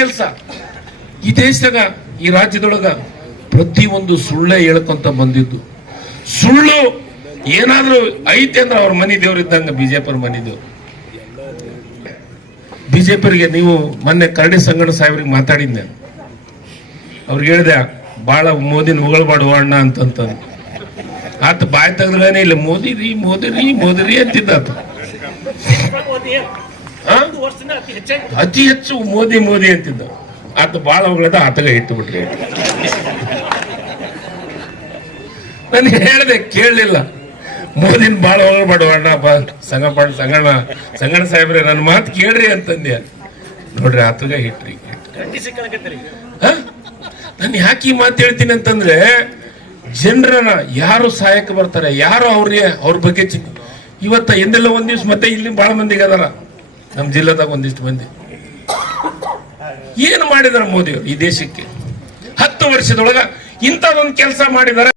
ಕೆಲಸ. ಈ ದೇಶದಾಗ, ಈ ರಾಜ್ಯದೊಳಗ ಪ್ರತಿ ಒಂದು ಸುಳ್ಳೇ ಹೇಳ್ಕೊಂತ ಬಂದಿದ್ದು. ಸುಳ್ಳು ಏನಾದ್ರೂ ಐತೆ ಅಂದ್ರೆ ಅವ್ರ ಮನೆ ದೇವ್ರು ಇದ್ದಂಗ ಬಿಜೆಪಿ ಮನಿದು ಬಿಜೆಪಿಯವರಿಗೆ ನೀವು ಮೊನ್ನೆ ಕರಡಿ ಸಂಗಣ ಸಾಹೇಬ್ರಿಗೆ ಮಾತಾಡಿದ್ದೆ ಅವ್ರಿಗೆ ಹೇಳಿದೆ, ಬಾಳ ಮೋದಿನ ಹೊಗಳ್ಬಾಡು ಅಣ್ಣ ಅಂತಂತ ಆತ ಬಾಯ್ ತೆಗೆದ್ರೆ ಇಲ್ಲ, ಮೋದಿ ರೀ ಮೋದಿ ರೀ ಮೋದಿ ರೀ ಅಂತಿದ್ದ ಅತಿ ಹೆಚ್ಚು ಮೋದಿ ಮೋದಿ ಅಂತಿದ್ದ. ಆತ ಬಾಳ ಹೊಗಳದ ಆತಗ ಇಟ್ಟು ಬಿಟ್ರಿ ನಾನು ಹೇಳ್ದೆ ಕೇಳಲಿಲ್ಲ. ಮೋದಿನ ಬಾಳ ಹೊಗಳ್ಬಾಡು ಅಣ್ಣಪ್ಪ ಬಾ ಸಂಗಪ್ಪ ಸಂಗಣ್ಣ ಸಂಗಣ್ಣ ಸಾಹೇಬ್ರೆ ನನ್ನ ಮಾತು ಕೇಳ್ರಿ ಅಂತಂದೆ ನೋಡ್ರಿ ಆತಗ ಹಿಟ್ರಿ ಸಿಕ್ಕಲಕತ್ತೀರಿ ನಾನು ಯಾಕೆ ಈ ಮಾತು ಹೇಳ್ತೀನಿ ಅಂತಂದ್ರೆ ಜನರನ್ನ ಯಾರು ಸಹಾಯಕ್ಕೆ ಬರ್ತಾರೆ ಯಾರು ಅವ್ರಿಗೆ ಅವ್ರ ಬಗ್ಗೆ ಚಿಂತೆ ಇವತ್ತ ಎಂದೆಲ್ಲ ಒಂದ್ ದಿವ್ಸ ಮತ್ತೆ ಇಲ್ಲಿ ಬಹಳ ಮಂದಿಗೆ ಅದಾರ. ನಮ್ಮ ಜಿಲ್ಲೆದಾಗ ಒಂದಿಷ್ಟು ಮಂದಿ. ಏನು ಮಾಡಿದಾರೆ ಮೋದಿಯವರು ಈ ದೇಶಕ್ಕೆ? ಹತ್ತು ವರ್ಷದೊಳಗ ಇಂಥದೊಂದು ಕೆಲಸ ಮಾಡಿದಾರೆ.